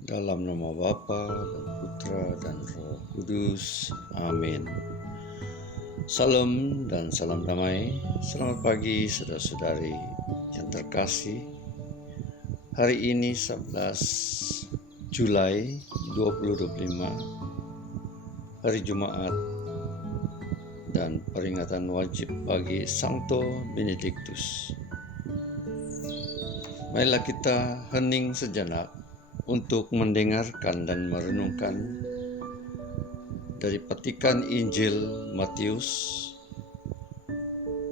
Dalam nama Bapa dan Putra dan Roh Kudus. Amin. Salam dan salam damai. Selamat pagi saudara-saudari yang terkasih. Hari ini 11 Julai 2025, hari Jumaat dan peringatan wajib bagi Sancto Benedictus. Marilah kita hening sejenak untuk mendengarkan dan merenungkan dari petikan Injil Matius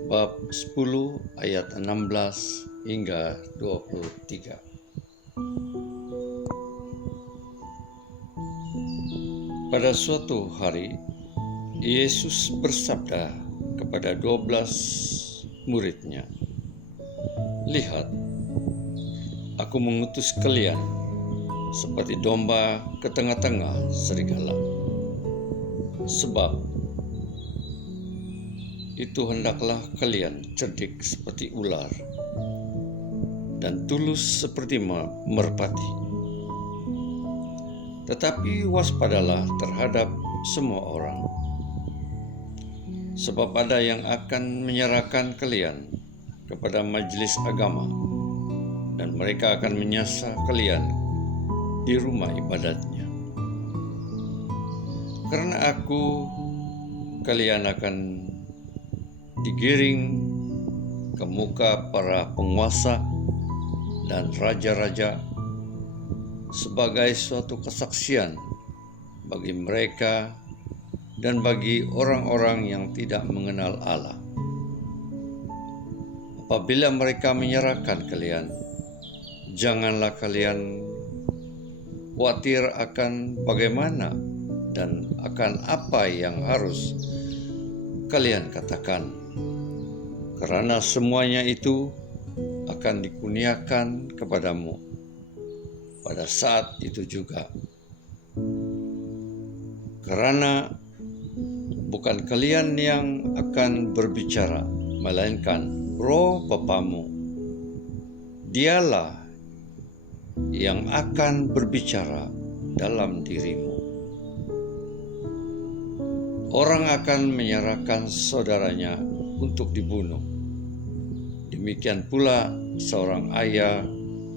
bab 10 ayat 16 hingga 23. Pada suatu hari, Yesus bersabda kepada 12 muridnya, "Lihat, aku mengutus kalian seperti domba ke tengah-tengah serigala. Sebab itu hendaklah kalian cerdik seperti ular dan tulus seperti merpati. Tetapi waspadalah terhadap semua orang, sebab ada yang akan menyerahkan kalian kepada majelis agama, dan mereka akan menyasar kalian di rumah ibadatnya. Karena aku, kalian akan digiring ke muka para penguasa dan raja-raja sebagai suatu kesaksian bagi mereka dan bagi orang-orang yang tidak mengenal Allah. Apabila mereka menyerahkan kalian, janganlah kalian khawatir akan bagaimana dan akan apa yang harus kalian katakan, karena semuanya itu akan dikurniakan kepadamu pada saat itu juga. Karena bukan kalian yang akan berbicara, melainkan Roh Bapamu. Dialah yang akan berbicara dalam dirimu. Orang akan menyerahkan saudaranya untuk dibunuh. Demikian pula seorang ayah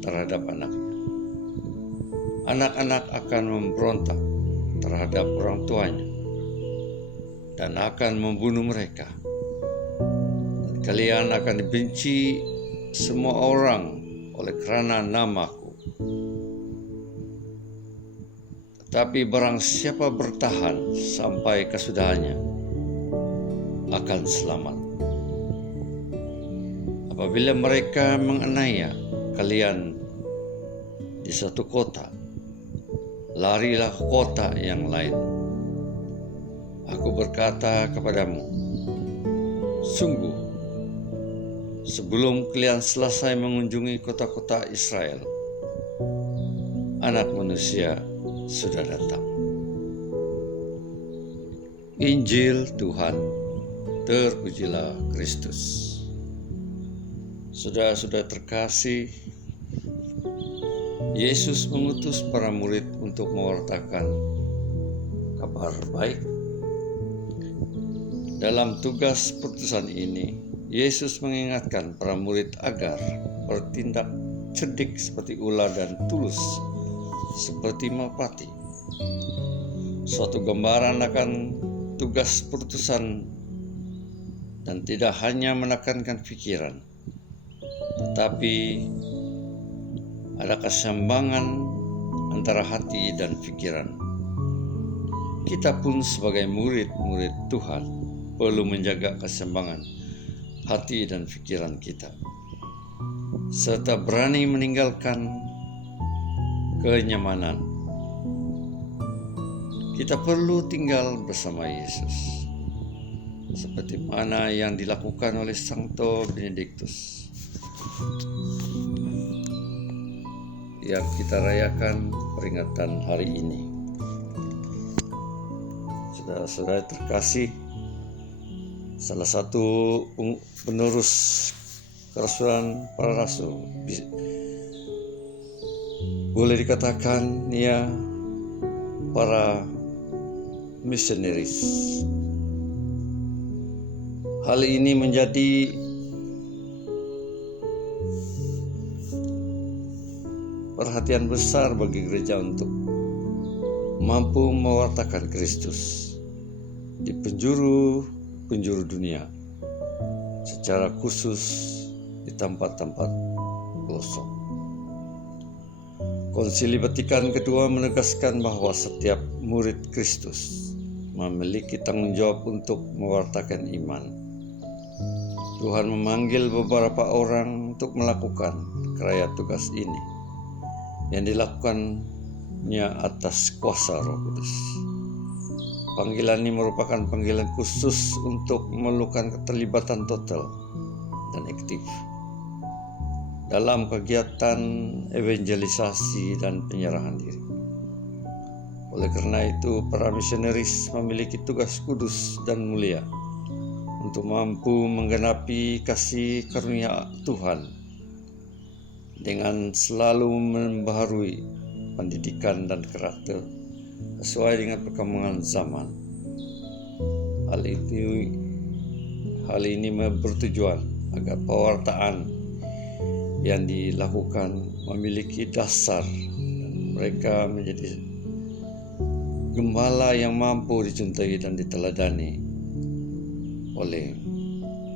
terhadap anaknya. Anak-anak akan memberontak terhadap orang tuanya dan akan membunuh mereka. Dan kalian akan dibenci semua orang oleh karena namaku. Tetapi barang siapa bertahan sampai kesudahannya akan selamat. Apabila mereka menganiaya kalian di satu kota, larilah ke kota yang lain. Aku berkata kepadamu, sungguh, sebelum kalian selesai mengunjungi kota-kota Israel, Anak Manusia sudah datang." Injil Tuhan, terpujilah Kristus. Saudara-saudara terkasih, Yesus mengutus para murid untuk mewartakan kabar baik. Dalam tugas putusan ini, Yesus mengingatkan para murid agar bertindak cerdik seperti ular dan tulus seperti merpati. Suatu gambaran akan tugas putusan dan tidak hanya menekankan pikiran, tetapi ada keseimbangan antara hati dan pikiran. Kita pun sebagai murid-murid Tuhan perlu menjaga keseimbangan hati dan pikiran kita, serta berani meninggalkan kenyamanan. Kita perlu tinggal bersama Yesus, seperti mana yang dilakukan oleh Sancto Benedictus yang kita rayakan peringatan hari ini. Saudara-saudara terkasih, salah satu penerus kerasulan para rasul, Boleh dikatakan ya para misionaris. Hal ini menjadi perhatian besar bagi gereja untuk mampu mewartakan Kristus di penjuru dunia, secara khusus di tempat-tempat pelosok. Konsili Vatikan kedua menegaskan bahwa setiap murid Kristus memiliki tanggung jawab untuk mewartakan iman. Tuhan memanggil beberapa orang untuk melakukan kerja tugas ini yang dilakukannya atas kuasa Roh Kudus. Panggilan ini merupakan panggilan khusus untuk memerlukan keterlibatan total dan aktif dalam kegiatan evangelisasi dan penyerahan diri. Oleh karena itu, para misionaris memiliki tugas kudus dan mulia untuk mampu menggenapi kasih karunia Tuhan dengan selalu membaharui pendidikan dan karakter sesuai dengan perkembangan zaman. Hal ini bertujuan agar pewartaan yang dilakukan memiliki dasar dan mereka menjadi gembala yang mampu dicintai dan diteladani oleh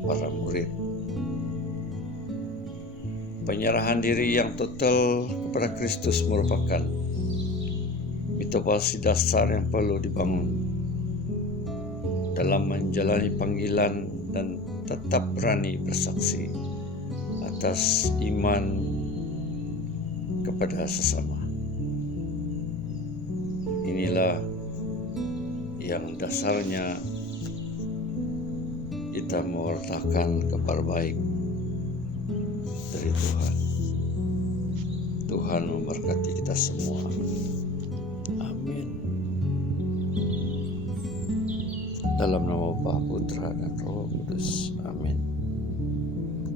para murid. Penyerahan diri yang total kepada Kristus merupakan motivasi dasar yang perlu dibangun dalam menjalani panggilan dan tetap berani bersaksi atas iman kepada sesama. Inilah yang dasarnya kita mewartakan kabar baik dari Tuhan. Tuhan memberkati kita semua. Amin. Dalam nama Bapa, Putra, dan Roh Kudus. Amin.